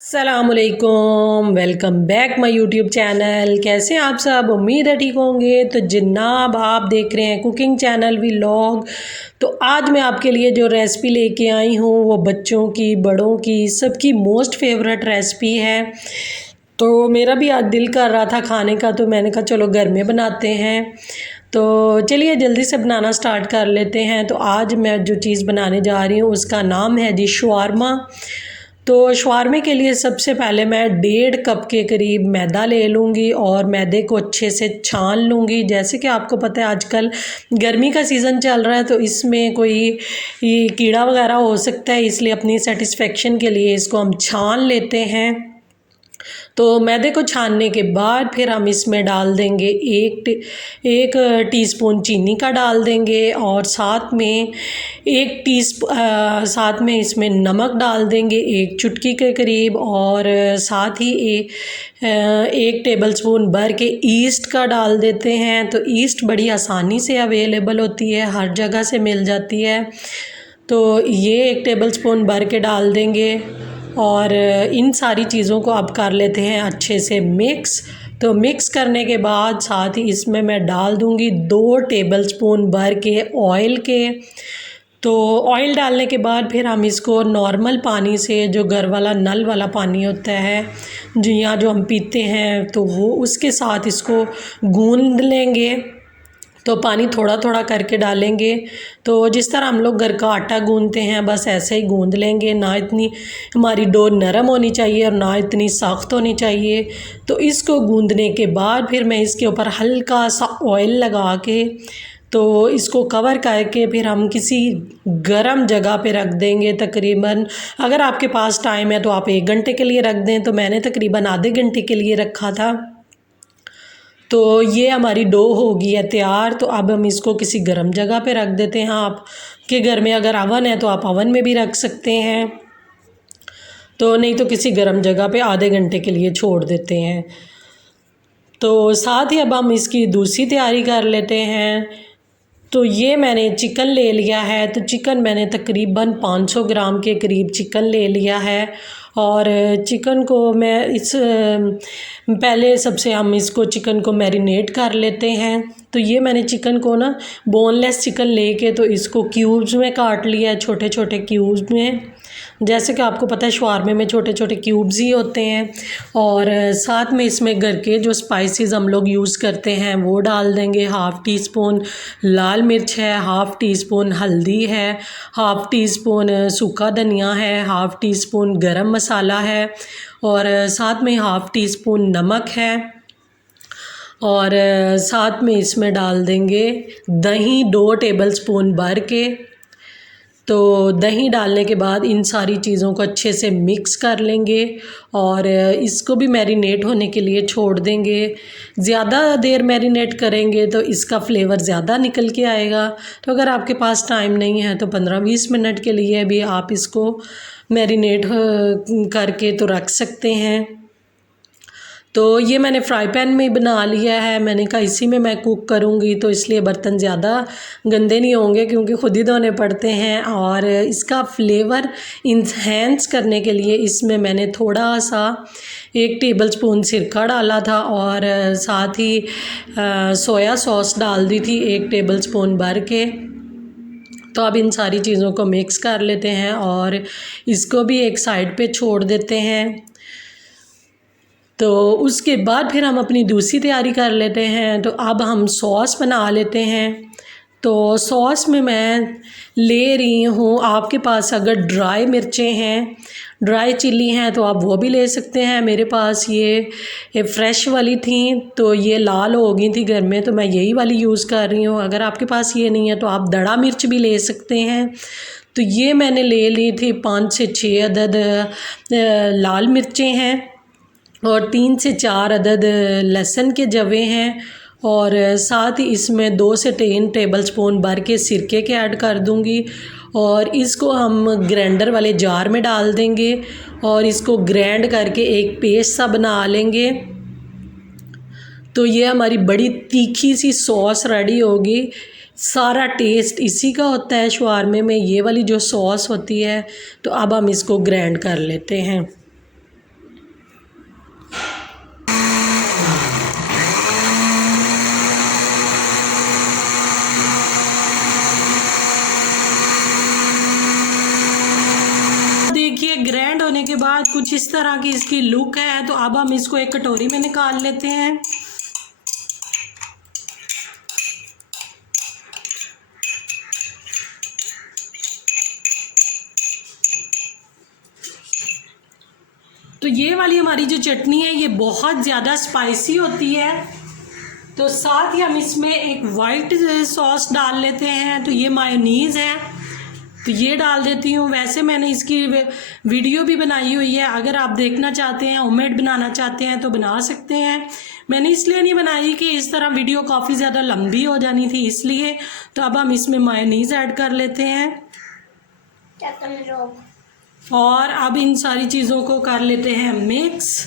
अस्सलामुअलैकुम, welcome back my YouTube channel. कैसे हैं आप सब? उम्मीद है ठीक होंगे। तो जनाब आप देख रहे हैं कुकिंग चैनल व्लॉग। तो आज मैं आपके लिए जो रेसिपी लेके आई हूँ वो बच्चों की, बड़ों की, सबकी मोस्ट फेवरेट रेसिपी है। तो मेरा भी आज दिल कर रहा था खाने का, तो मैंने कहा चलो घर में बनाते हैं। तो चलिए जल्दी से बनाना स्टार्ट कर लेते हैं। तो आज मैं जो चीज़ बनाने जा रही हूँ उसका नाम है जी शवारमा। तो शवारमे के लिए सबसे पहले मैं 1.5 कप के करीब मैदा ले लूँगी और मैदे को अच्छे से छान लूँगी। जैसे कि आपको पता है आजकल गर्मी का सीज़न चल रहा है, तो इसमें कोई ये कीड़ा वगैरह हो सकता है, इसलिए अपनी सेटिस्फेक्शन के लिए इसको हम छान लेते हैं। तो मैदे को छानने के बाद फिर हम इसमें डाल देंगे एक टीस्पून चीनी का डाल देंगे और साथ में साथ में इसमें नमक डाल देंगे 1 चुटकी के करीब, और साथ ही 1 टेबलस्पून भर के ईस्ट का डाल देते हैं। तो ईस्ट बड़ी आसानी से अवेलेबल होती है, हर जगह से मिल जाती है। तो ये 1 टेबलस्पून भर के डाल देंगे और इन सारी चीज़ों को अब कर लेते हैं अच्छे से मिक्स। तो मिक्स करने के बाद साथ ही इसमें मैं डाल दूँगी 2 टेबलस्पून भर के ऑयल के। तो ऑयल डालने के बाद फिर हम इसको नॉर्मल पानी से, जो घर वाला नल वाला पानी होता है जो यहाँ जो हम पीते हैं, तो वो उसके साथ इसको गूंद लेंगे। तो पानी थोड़ा थोड़ा करके डालेंगे। तो जिस तरह हम लोग घर का आटा गूंदते हैं बस ऐसे ही गूंद लेंगे। ना इतनी हमारी डो नरम होनी चाहिए और ना इतनी सख्त होनी चाहिए। तो इसको गूंदने के बाद फिर मैं इसके ऊपर हल्का सा ऑयल लगा के तो इसको कवर करके फिर हम किसी गर्म जगह पे रख देंगे। तकरीबन अगर आपके पास टाइम है तो आप 1 घंटे के लिए रख दें। तो मैंने तकरीबन आधे घंटे के लिए रखा था। तो ये हमारी डो होगी है तैयार। तो अब हम इसको किसी गर्म जगह पे रख देते हैं। आपके घर में अगर अवन है तो आप अवन में भी रख सकते हैं, तो नहीं तो किसी गर्म जगह पे आधे घंटे के लिए छोड़ देते हैं। तो साथ ही अब हम इसकी दूसरी तैयारी कर लेते हैं। तो ये मैंने चिकन ले लिया है। तो चिकन मैंने तकरीबन 500 ग्राम के करीब चिकन ले लिया है। और चिकन को मैं पहले सबसे हम इसको चिकन को मैरिनेट कर लेते हैं। तो ये मैंने चिकन को ना बोनलेस चिकन लेके तो इसको क्यूब्स में काट लिया है, छोटे छोटे क्यूब्स में। जैसे कि आपको पता है शवारमे में छोटे छोटे क्यूब्स ही होते हैं। और साथ में इसमें घर के जो स्पाइसेस हम लोग यूज़ करते हैं वो डाल देंगे। 1/2 टीस्पून लाल मिर्च है, 1/2 टीस्पून हल्दी है, 1/2 टीस्पून सूखा धनिया है, 1/2 टीस्पून गरम मसाला है, और साथ में 1/2 टीस्पून नमक है। और साथ में इसमें डाल देंगे दही 2 टेबलस्पून भर के। तो दही डालने के बाद इन सारी चीज़ों को अच्छे से मिक्स कर लेंगे और इसको भी मैरिनेट होने के लिए छोड़ देंगे। ज़्यादा देर मैरिनेट करेंगे तो इसका फ्लेवर ज़्यादा निकल के आएगा। तो अगर आपके पास टाइम नहीं है तो 15-20 मिनट के लिए भी आप इसको मैरिनेट करके तो रख सकते हैं। तो ये मैंने फ्राई पैन में बना लिया है। मैंने कहा इसी में मैं कुक करूँगी, तो इसलिए बर्तन ज़्यादा गंदे नहीं होंगे क्योंकि ख़ुद ही धोने पड़ते हैं। और इसका फ्लेवर इन्हेंस करने के लिए इसमें मैंने थोड़ा सा 1 टेबलस्पून सिरका डाला था और साथ ही सोया सॉस डाल दी थी 1 टेबलस्पून भर के। तो अब इन सारी चीज़ों को मिक्स कर लेते हैं और इसको भी एक साइड पे छोड़ देते हैं। तो उसके बाद फिर हम अपनी दूसरी तैयारी कर लेते हैं। तो अब हम सॉस बना लेते हैं। तो सॉस में मैं ले रही हूँ, आपके पास अगर ड्राई मिर्चें हैं, ड्राई चिल्ली हैं तो आप वो भी ले सकते हैं। मेरे पास ये फ्रेश वाली थी तो ये लाल हो गई थी घर में, तो मैं यही वाली यूज़ कर रही हूँ। अगर आपके पास ये नहीं है तो आप दड़ा मिर्च भी ले सकते हैं। तो ये मैंने ले ली थी 5 से 6 अदद लाल मिर्चें हैं और 3 से 4 अदद लहसुन के जवे हैं। और साथ ही इसमें 2 से 3 टेबलस्पून भर के सिरके के ऐड कर दूंगी और इसको हम ग्राइंडर वाले जार में डाल देंगे और इसको ग्राइंड करके एक पेस्ट सा बना लेंगे। तो ये हमारी बड़ी तीखी सी सॉस रेडी होगी। सारा टेस्ट इसी का होता है शवारमे में, ये वाली जो सॉस होती है। तो अब हम इसको ग्राइंड कर लेते हैं। कुछ इस तरह की इसकी लुक है। तो अब हम इसको एक कटोरी में निकाल लेते हैं। तो ये वाली हमारी जो चटनी है ये बहुत ज़्यादा स्पाइसी होती है। तो साथ ही हम इसमें एक वाइट सॉस डाल लेते हैं। तो ये मायोनीज़ है, तो ये डाल देती हूँ। वैसे मैंने इसकी वीडियो भी बनाई हुई है, अगर आप देखना चाहते हैं, होममेड बनाना चाहते हैं तो बना सकते हैं। मैंने इसलिए नहीं बनाई कि इस तरह वीडियो काफ़ी ज़्यादा लंबी हो जानी थी इसलिए। तो अब हम इसमें मायोनीज़ ऐड कर लेते हैं और अब इन सारी चीज़ों को कर लेते हैं मिक्स।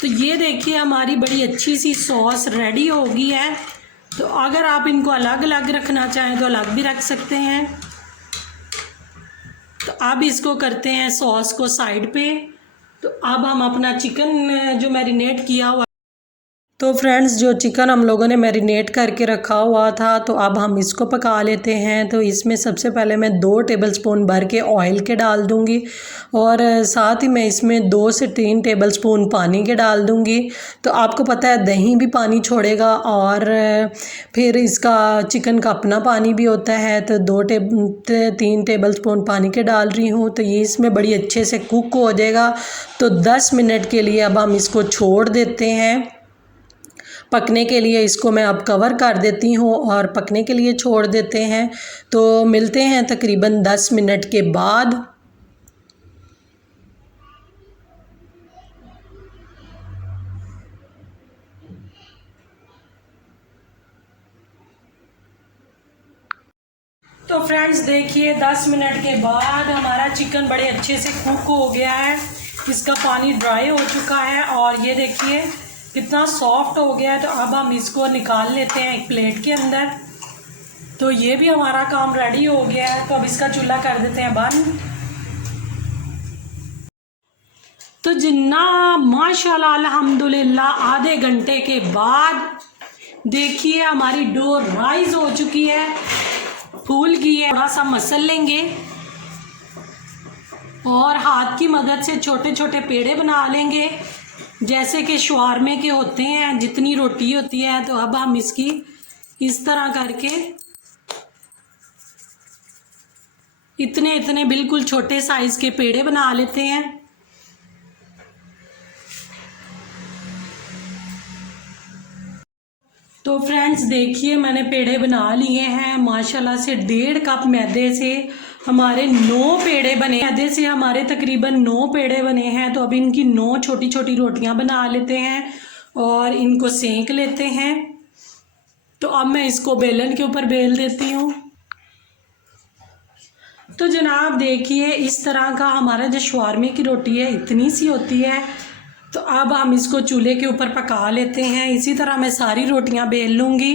तो ये देखिए हमारी बड़ी अच्छी सी सॉस रेडी हो गई है। तो अगर आप इनको अलग अलग रखना चाहें तो अलग भी रख सकते हैं। तो अब इसको करते हैं सॉस को साइड पे। तो अब हम अपना चिकन जो मैरिनेट किया हुआ, तो फ्रेंड्स जो चिकन हम लोगों ने मैरिनेट करके रखा हुआ था, तो अब हम इसको पका लेते हैं। तो इसमें सबसे पहले मैं 2 टेबलस्पून भर के ऑयल के डाल दूंगी और साथ ही मैं इसमें 2 से 3 टेबलस्पून पानी के डाल दूंगी। तो आपको पता है दही भी पानी छोड़ेगा और फिर इसका चिकन का अपना पानी भी होता है। तो 3 टेबलस्पून पानी के डाल रही हूँ। तो ये इसमें बड़ी अच्छे से कुक हो जाएगा। तो 10 मिनट के लिए अब हम इसको छोड़ देते हैं पकने के लिए। इसको मैं अब कवर कर देती हूँ और पकने के लिए छोड़ देते हैं। तो मिलते हैं तकरीबन 10 मिनट के बाद। तो फ्रेंड्स देखिए 10 मिनट के बाद हमारा चिकन बड़े अच्छे से कुक हो गया है। इसका पानी ड्राई हो चुका है और ये देखिए कितना सॉफ्ट हो गया है। तो अब हम इसको निकाल लेते हैं एक प्लेट के अंदर। तो ये भी हमारा काम रेडी हो गया है। तो अब इसका चूल्हा कर देते हैं बंद। तो जिन्ना माशाल्लाह अल्हम्दुलिल्लाह आधे घंटे के बाद देखिए हमारी डो राइज हो चुकी है, फूल गई है। थोड़ा सा मसल लेंगे और हाथ की मदद से छोटे छोटे पेड़े बना लेंगे जैसे कि शवारमे के होते हैं, जितनी रोटी होती है। तो अब हम इसकी इस तरह करके इतने इतने बिल्कुल छोटे साइज़ के पेड़े बना लेते हैं। तो फ्रेंड्स देखिए मैंने पेड़े बना लिए हैं माशाल्लाह से। 1.5 कप मैदे से हमारे 9 पेड़े बने। मैदे से हमारे तकरीबन 9 पेड़े बने हैं। तो अब इनकी 9 छोटी छोटी रोटियां बना लेते हैं और इनको सेंक लेते हैं। तो अब मैं इसको बेलन के ऊपर बेल देती हूँ। तो जनाब देखिए इस तरह का हमारा जो शवारमे की रोटी है इतनी सी होती है। तो अब हम इसको चूल्हे के ऊपर पका लेते हैं। इसी तरह मैं सारी रोटियां बेल लूँगी।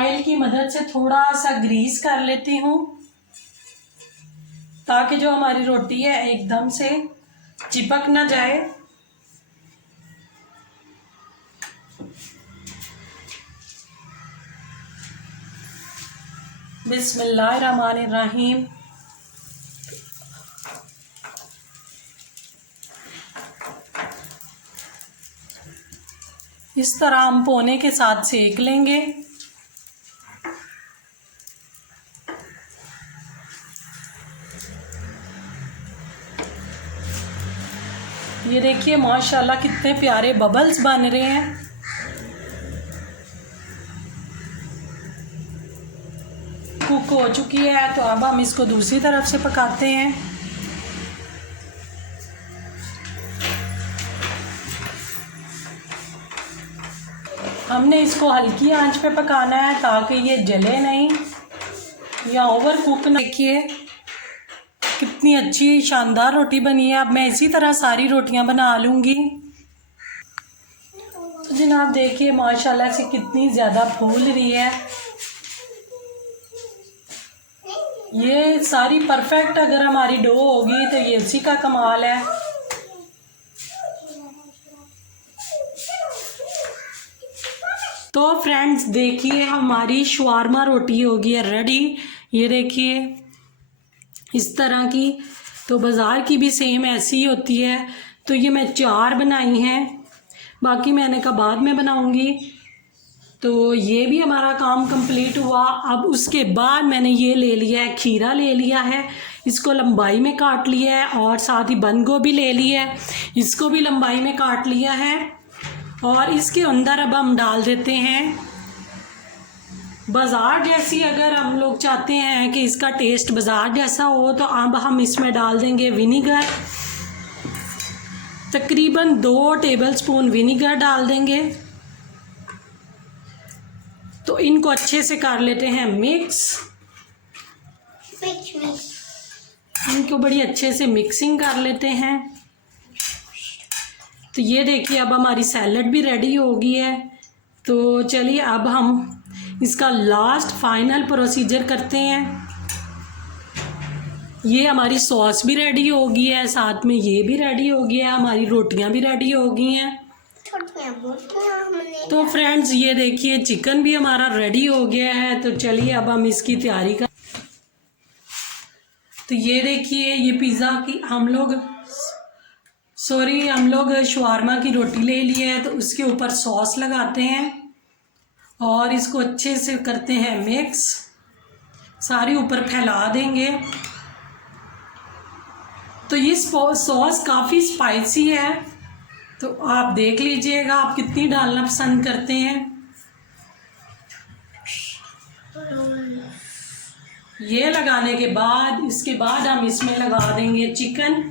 ऑयल की मदद से थोड़ा सा ग्रीस कर लेती हूँ ताकि जो हमारी रोटी है एकदम से चिपक ना जाए। बिस्मिल्लाहिर्रहमानिर्रहीम। इस तरह हम पोने के साथ सेक लेंगे। ये देखिए माशाल्लाह कितने प्यारे बबल्स बन रहे हैं। कुक हो चुकी है। तो अब हम इसको दूसरी तरफ से पकाते हैं। हमने इसको हल्की आंच पे पकाना है ताकि ये जले नहीं या ओवर कुक ना। देखिए कितनी अच्छी शानदार रोटी बनी है। अब मैं इसी तरह सारी रोटियां बना लूँगी। तो जनाब देखिए माशाल्लाह से कितनी ज़्यादा फूल रही है। ये सारी परफेक्ट अगर हमारी डो होगी तो ये उसी का कमाल है। तो फ्रेंड्स देखिए हमारी शवारमा रोटी हो गई है रेडी। ये देखिए इस तरह की। तो बाज़ार की भी सेम ऐसी ही होती है। तो ये मैं 4 बनाई हैं, बाकी मैंने कहा बाद में बनाऊंगी। तो ये भी हमारा काम कंप्लीट हुआ। अब उसके बाद मैंने ये ले लिया है, खीरा ले लिया है, इसको लंबाई में काट लिया है, और साथ ही बंद गोभी ले लिया है, इसको भी लंबाई में काट लिया है। और इसके अंदर अब हम डाल देते हैं बाज़ार जैसी, अगर हम लोग चाहते हैं कि इसका टेस्ट बाज़ार जैसा हो तो अब हम इसमें डाल देंगे विनीगर। तकरीबन 2 टेबलस्पून विनीगर डाल देंगे। तो इनको अच्छे से कर लेते हैं मिक्स। इनको बड़ी अच्छे से मिक्सिंग कर लेते हैं। तो ये देखिए अब हमारी सैलड भी रेडी हो गई है। तो चलिए अब हम इसका लास्ट फाइनल प्रोसीजर करते हैं। ये हमारी सॉस भी रेडी हो गई है, साथ में ये भी रेडी हो गया है, हमारी रोटियां भी रेडी हो गई हैं। तो फ्रेंड्स ये देखिए चिकन भी हमारा रेडी हो गया है। तो चलिए अब हम इसकी तैयारी कर। तो ये देखिए ये पिज़्ज़ा की हम लोग शवारमा की रोटी ले ली है। तो उसके ऊपर सॉस लगाते हैं और इसको अच्छे से करते हैं मिक्स, सारी ऊपर फैला देंगे। तो ये सॉस काफ़ी स्पाइसी है, तो आप देख लीजिएगा आप कितनी डालना पसंद करते हैं। ये लगाने के बाद इसके बाद हम इसमें लगा देंगे चिकन।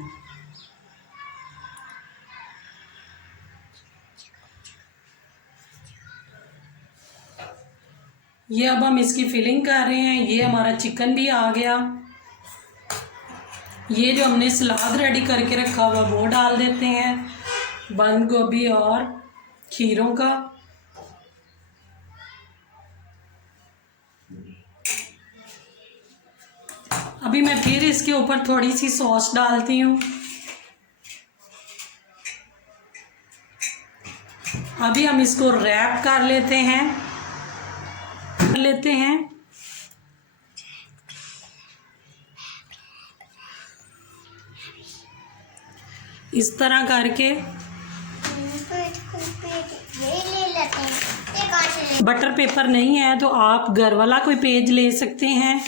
ये अब हम इसकी फिलिंग कर रहे हैं। ये हमारा चिकन भी आ गया। ये जो हमने सलाद रेडी करके रखा हुआ वो डाल देते हैं, बंद गोभी और खीरों का। अभी मैं फिर इसके ऊपर थोड़ी सी सॉस डालती हूँ। अभी हम इसको रैप कर लेते हैं इस तरह करके। बटर पेपर नहीं है तो आप घर वाला कोई पेज ले सकते हैं।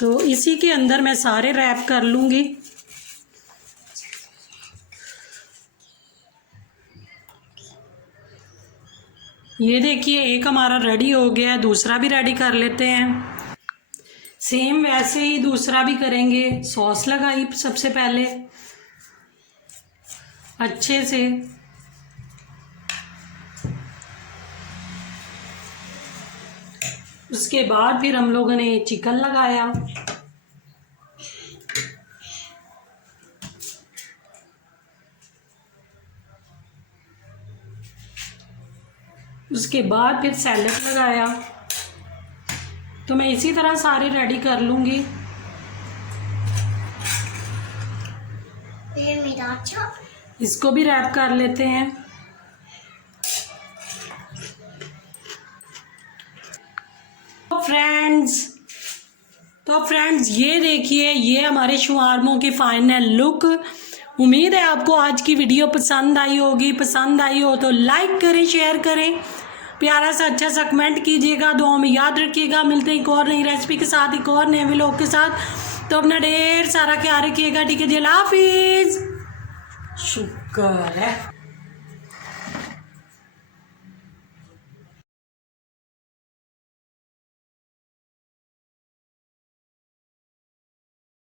तो इसी के अंदर मैं सारे रैप कर लूँगी। ये देखिए एक हमारा रेडी हो गया है, दूसरा भी रेडी कर लेते हैं। सेम वैसे ही दूसरा भी करेंगे। सॉस लगाई सबसे पहले अच्छे से, उसके बाद फिर हम लोगों ने चिकन लगाया। उसके बाद फिर सैलड लगाया। तो मैं इसी तरह सारे रेडी कर लूँगी। इसको भी रैप कर लेते हैं। तो फ्रेंड्स ये देखिए ये हमारे शवारमों की फाइनल लुक। उम्मीद है आपको आज की वीडियो पसंद आई होगी। पसंद आई हो तो लाइक करें, शेयर करें, प्यारा सा अच्छा सा कमेंट कीजिएगा। दुआ में याद रखिएगा। मिलते हैं एक और नई रेसिपी के साथ, एक और नए व्लॉग के साथ। तो अपना ढेर सारा ख्याल रखिएगा। ठीक है जी, अल्लाह हाफिज़। शुक्र है।